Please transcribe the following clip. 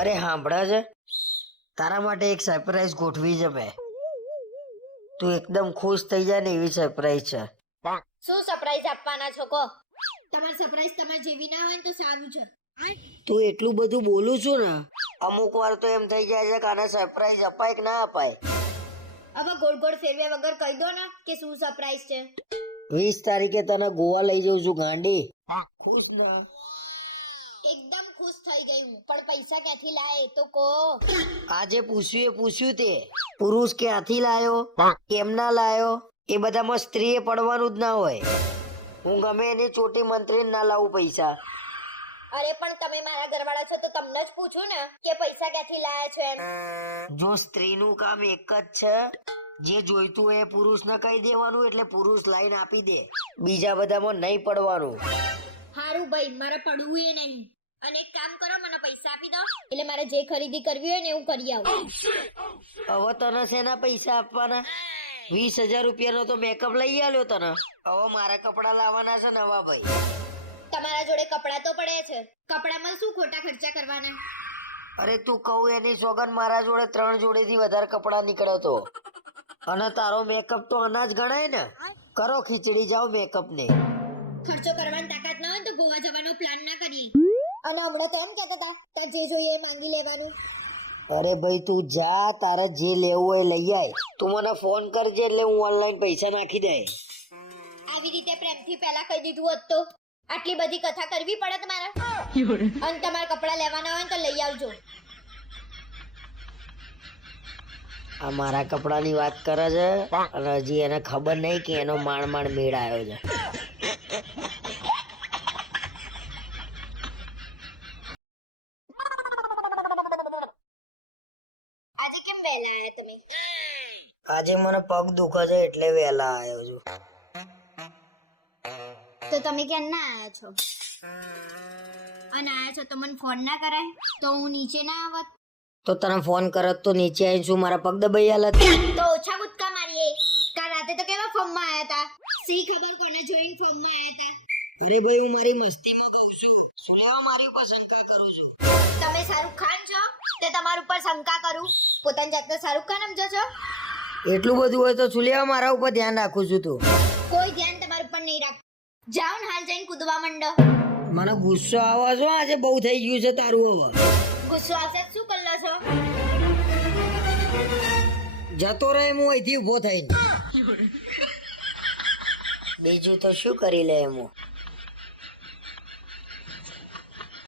અરે હાંભળે છે, તારા માટે એક સરપ્રાઈઝ ગોઠવી છે મેં. તું એકદમ ખુશ થઈ જાય ને એવી સરપ્રાઈઝ છે. શું સરપ્રાઈઝ આપવાના છો કહો? તમારી સરપ્રાઈઝ તમારે જેવી ના હોય ને તો સારું છે. તું એટલું બધું બોલું છું ને, અમુક વાર તો એમ થઈ જાય છે કે આને સરપ્રાઈઝ અપાય કે ના અપાય. હવે ગોળ ગોળ ફેરવ્યા વગર કહી દો ને કે શું સરપ્રાઈઝ છે. 20 તારીખે તને ગોવા લઈ જઉં છું ગાંડી. ખુશ ના? એકદમ ખુશ થઈ ગઈ હું, પણ પૈસા ક્યાંથી લાય એ તો કહો. આજે પૂછ્યું તે પુરુષ ક્યાંથી લાયો, કેમ ના લાયો, એ બધામાં સ્ત્રીએ પડવાનું જ ના હોય. હું ગમે એની ચોટી મંત્રી ના લાવું પૈસા. અરે પણ તમે મારા ઘરવાળા છો તો તમને જ પૂછું ને કે પૈસા ક્યાંથી લાયા છો એમ. જો સ્ત્રીનું કામ એક જ છે, જે જોઈતું હોય એ પુરુષને કહી દેવાનું એટલે પુરુષ લાઈન આપી દે. બીજા બધામાં નહીં પડવાનું. હારું ભાઈ, મારે પડવું એ નહીં. અને એક કામ કરો, મને પૈસા આપી દો એટલે મારે જે ખરીદી કરવી હોય ને એવું કરી આવું. હવે તને શેના પૈસા આપવાના? 20,000 રૂપિયાનો તો મેકઅપ લઈ આલ્યો તને. હવે મારા કપડા લાવવાના છે નવા ભાઈ. તમારા જોડે કપડા તો પડે છે, કપડામાં શું ખોટા ખર્ચા કરવાના? અરે તું કહું એની સોગન, મારા જોડે 3 જોડેથી વધારે કપડા નીકળ્યો તો. અને તારો મેકઅપ તો અનાજ ગણાય ને. કરો ખીચડી જાઓ મેકઅપ ને. ખર્ચો કરવાની તાકાત ના હોય તો ગોવા જવાનો પ્લાન ના કરીએ. અને હમણાં તો એમ કહેતા હતા કે જે જોઈએ એ માંગી લેવાનું. અરે ભાઈ તું જા, તારે જે લેવું હોય લઈ આય. તું મને ફોન કરજે એટલે હું ઓનલાઈન પૈસા નાખી દે. આવી રીતે પ્રેમથી પહેલા કહી દીધું હોત તો આટલી બધી કથા કરવી પડે તમારે. અને તમારે કપડા લેવાના હોય તો લઈ આવજો. આ મારા કપડાની વાત કરે છે અને હજી એને ખબર નહીં કે એનો માંડ મેળ આવ્યો છે. આજે કેમ વહેલા આયા તમે? આજે મને પગ દુખે છે એટલે વહેલા આવ્યો છું. તો તમે ક્યાં ના આયા છો? અને આયા છો તો મને ફોન ના કરાય તો હું નીચે ના આવત? તો તને ફોન કરત તો નીચે આવીને શું મારા પગ દબાઈ હાલત? તો ઓછા કૂદકા મારીએ. કાલ રાતે તો કેવા ફોર્મમાં આયા હતા, સી ખબર કોને જોઈને ફોર્મમાં આયા હતા. અરે ભાઈ હું મારી મસ્તીમાં કહું છું, શું લેવા મારી ઉપર શંકા કરું છું? તમે શાહરુખ ખાન છો તે તમારા ઉપર શંકા કરું? પોતાની જાતને શાહરુખ ખાન સમજો છો? એટલું બધું હોય તો શું લેવા મારા ઉપર ધ્યાન રાખું છું તું? કોઈ ધ્યાન તમારા ઉપર નહીં રાખ. જાઓ ને હાલ જઈને કૂદવા માંડો. મને ગુસ્સો આવે છે, આજે બહુ થઈ ગયું છે તારું. હવે ગુસ્સો આવશે શું કરલો છો? જતો રહે હું અહીંથી ઉભો થઈને. બીજું તો શું કરી લે હું.